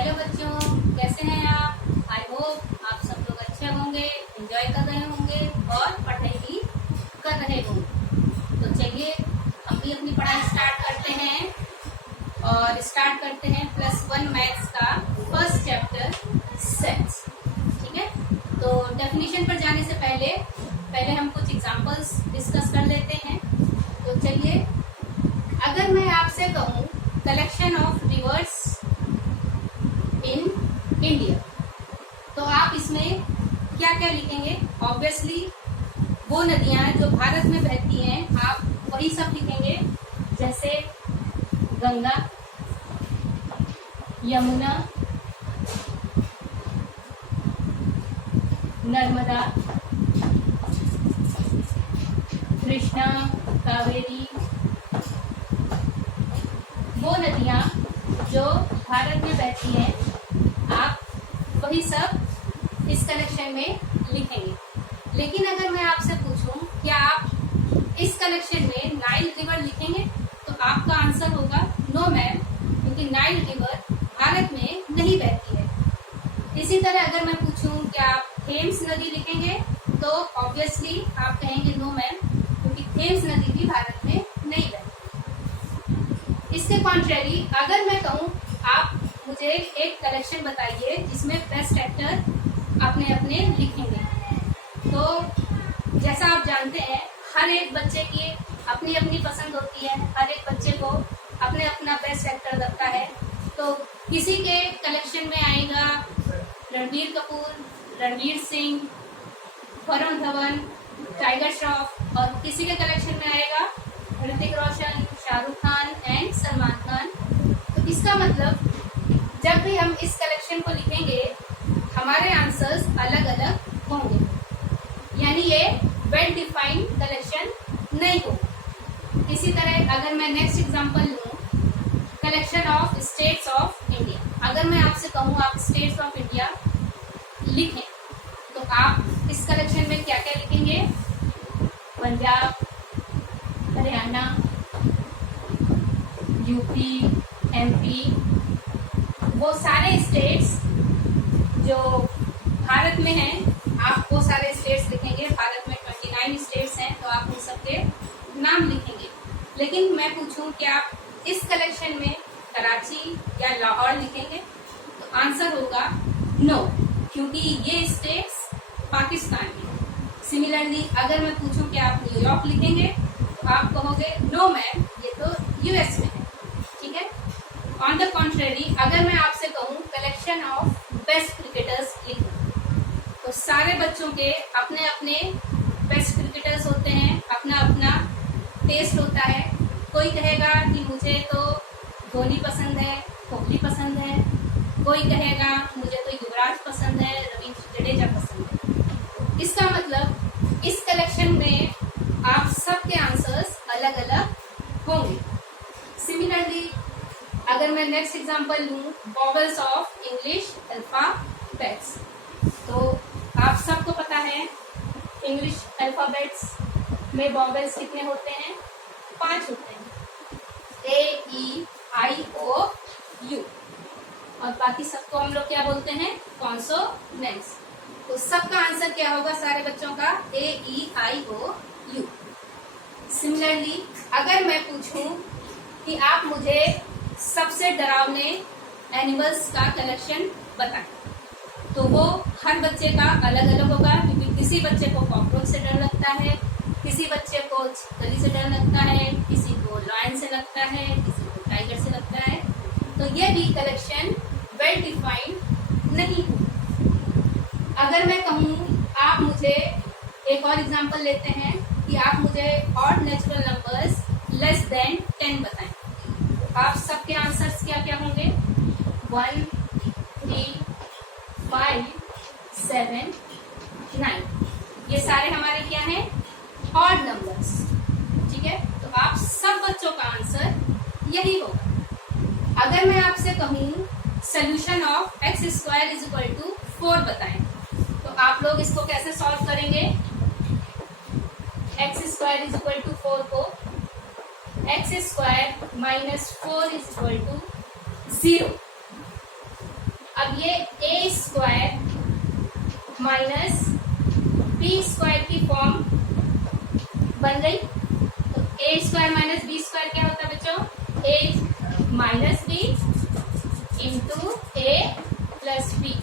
Hello बच्चों, कैसे हैं आप? आई होप आप सब लोग अच्छे होंगे, एंजॉय कर रहे होंगे और पढ़ाई भी कर रहे होंगे। तो चलिए हम भी अपनी पढ़ाई स्टार्ट करते हैं और स्टार्ट करते हैं +1 मैथ्स का फर्स्ट चैप्टर सेट्स। ठीक है, तो डेफिनेशन पर जाने से पहले हम कुछ एग्जांपल्स डिस्कस कर लेते हैं। तो चलिए, अगर मैं आपसे कहूँ collection of reverse in India, तो आप इसमें क्या क्या लिखेंगे? ऑब्वियसली वो नदियां जो भारत में बहती हैं, आप वही सब लिखेंगे, जैसे गंगा, यमुना, नर्मदा, कृष्णा, कावेरी। वो नदियां जो भारत में बहती हैं, आप वही सब इस कलेक्शन में लिखेंगे। लेकिन अगर मैं आपसे पूछूं क्या आप इस कलेक्शन में नाइल रिवर लिखेंगे, तो आपका आंसर होगा नो मैम, क्योंकि नाइल रिवर भारत में नहीं बहती है। इसी तरह अगर मैं पूछूं क्या आप थेम्स नदी लिखेंगे, तो ऑब्वियसली आप कहेंगे नो मैम, क्योंकि थेम्स नदी भी भारत में नहीं बहती। इसके कॉन्ट्रेरी अगर मैं कहूं आप मुझे एक कलेक्शन बताइए जिसमें बेस्ट एक्टर अपने अपने लिखेंगे, तो जैसा आप जानते हैं हर एक बच्चे की अपनी अपनी पसंद होती है, हर एक बच्चे को अपने अपना बेस्ट एक्टर लगता है। तो किसी के कलेक्शन में आएगा रणबीर कपूर, रणवीर सिंह, वरुण धवन, टाइगर श्रॉफ, और किसी के कलेक्शन में आएगा ऋतिक रोशन, शाहरुख खान एंड सलमान खान। तो इसका मतलब जब भी हम इस कलेक्शन को लिखेंगे हमारे आंसर्स अलग अलग होंगे, यानी ये वेल डिफाइंड कलेक्शन नहीं होगा। इसी तरह अगर मैं नेक्स्ट एग्जांपल लूँ, collection of states of India, अगर मैं आपसे कहूँ आप स्टेट्स ऑफ इंडिया लिखें, तो आप इस कलेक्शन में क्या क्या लिखेंगे? पंजाब, हरियाणा, यूपी, एमपी, वो सारे स्टेट्स जो भारत में हैं, आप वो सारे स्टेट्स लिखेंगे। भारत में 29 स्टेट्स हैं, तो आप उन सबके नाम लिखेंगे। लेकिन मैं पूछूं कि आप इस कलेक्शन में कराची या लाहौर लिखेंगे, तो आंसर होगा नो, क्योंकि ये स्टेट्स पाकिस्तान में। सिमिलरली अगर मैं पूछूं कि आप न्यूयॉर्क लिखेंगे, तो आप कहोगे नो मैम, ये तो यूएस में है। ठीक है। ऑन द कॉन्ट्रेरी अगर मैं आपसे कहूँ कलेक्शन ऑफ बेस्ट क्रिकेटर्स लिखो, तो सारे बच्चों के अपने अपने बेस्ट क्रिकेटर्स होते हैं, अपना अपना टेस्ट होता है। कोई कहेगा कि मुझे तो धोनी पसंद है, कोहली पसंद है, कोई कहेगा मुझे तो युवराज पसंद है, रवींद्र जडेजा पसंद है। इसका मतलब इस कलेक्शन में आप सबके आंसर्स अलग अलग होंगे। सिमिलरली अगर मैं नेक्स्ट एग्जांपल लूँ, वॉवेल्स ऑफ इंग्लिश अल्फाबेट्स, तो आप सबको पता है इंग्लिश अल्फाबेट्स में वॉवेल्स कितने होते हैं? 5 होते हैं, ए, ई, आई, ओ, यू, और बाकी सबको हम लोग क्या बोलते हैं? कॉन्सोनेंट्स। तो सबका आंसर क्या होगा सारे बच्चों का? ए, ई, आई, ओ, यू। सिमिलरली अगर मैं पूछूं कि आप मुझे सबसे डरावने एनिमल्स का कलेक्शन बताएं, तो वो हर बच्चे का अलग अलग होगा, क्योंकि किसी बच्चे को कॉकरोच से डर लगता है, किसी बच्चे को छिपकली से डर लगता है, किसी को लायन से लगता है, किसी को टाइगर से लगता है। तो ये भी कलेक्शन वेल डिफाइंड नहीं होगा। अगर मैं कहूँ आप मुझे एक और एग्जांपल लेते हैं कि आप मुझे odd natural numbers less than 10 बताएं, आप सबके आंसर्स क्या क्या होंगे? 1, 3, 5, 7, 9। ये सारे हमारे क्या हैं? Odd numbers. ठीक है, तो आप सब बच्चों का आंसर यही होगा। अगर मैं आपसे कहूँ सोल्यूशन ऑफ x² = 4 बताएं, तो आप लोग इसको कैसे सॉल्व करेंगे? x² = 4 को x² - 4 = 0, ये ए स्क्वायर माइनस बी स्क्वायर की फॉर्म बन गई। तो ए स्क्वायर माइनस बी स्क्वायर क्या होता है बच्चों? ए माइनस बी इंटू ए प्लस बी।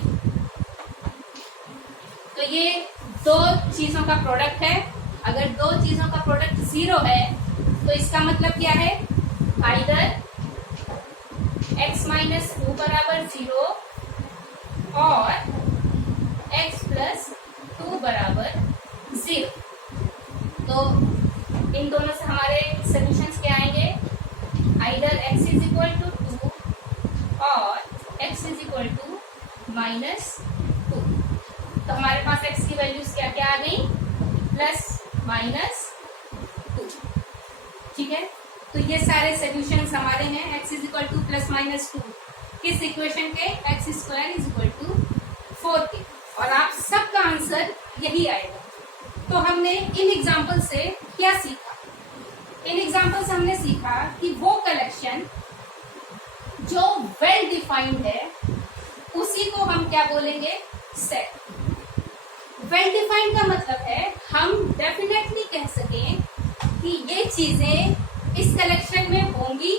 तो ये दो चीजों का प्रोडक्ट है। अगर दो चीजों का प्रोडक्ट 0 है तो इसका मतलब क्या है? आइदर x माइनस 2 बराबर 0 और x प्लस 2 बराबर 0। तो इन दोनों से हमारे सोल्यूशंस क्या आएंगे? Either x is equal to 2 और x is equal to minus 2। तो हमारे पास x की वैल्यूज क्या क्या आ गई? Plus minus 2। ठीक है, तो ये सारे सोल्यूशंस हमारे हैं x is equal to plus minus 2 किस इक्वेशन के? x square is equal to 4 के। और आप सबका आंसर यही आएगा। तो हमने इन एग्जाम्पल से क्या सीखा? इन एग्जाम्पल से हमने सीखा कि वो कलेक्शन जो वेल डिफाइंड है उसी को हम क्या बोलेंगे? सेट। वेल डिफाइंड का मतलब है हम डेफिनेटली कह सकें कि ये चीजें इस कलेक्शन में होंगी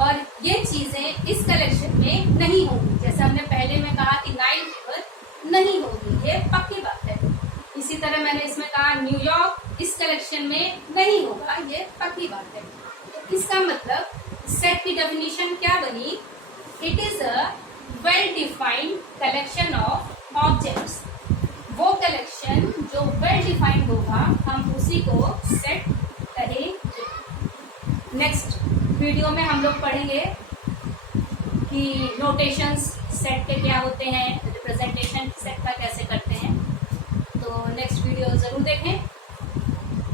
और ये चीजें इस कलेक्शन में नहीं होंगी। जैसे हमने पहले में कहा कि नाइल रिवर नहीं होगी, ये पक्की बात है। इसी तरह मैंने इसमें कहा न्यूयॉर्क इस कलेक्शन में नहीं होगा, ये पक्की बात है। इसका मतलब सेट की डेफिनेशन क्या बनी? It is a well defined collection of objects. वो कलेक्शन जो वेल डिफाइंड होगा हम उसी को सेट कहेंगे। नेक्स्ट वीडियो में हम लोग पढ़ेंगे कि नोटेशंस सेट के क्या होते हैं, रिप्रेजेंटेशन सेट का कैसे करते हैं। तो नेक्स्ट वीडियो जरूर देखें।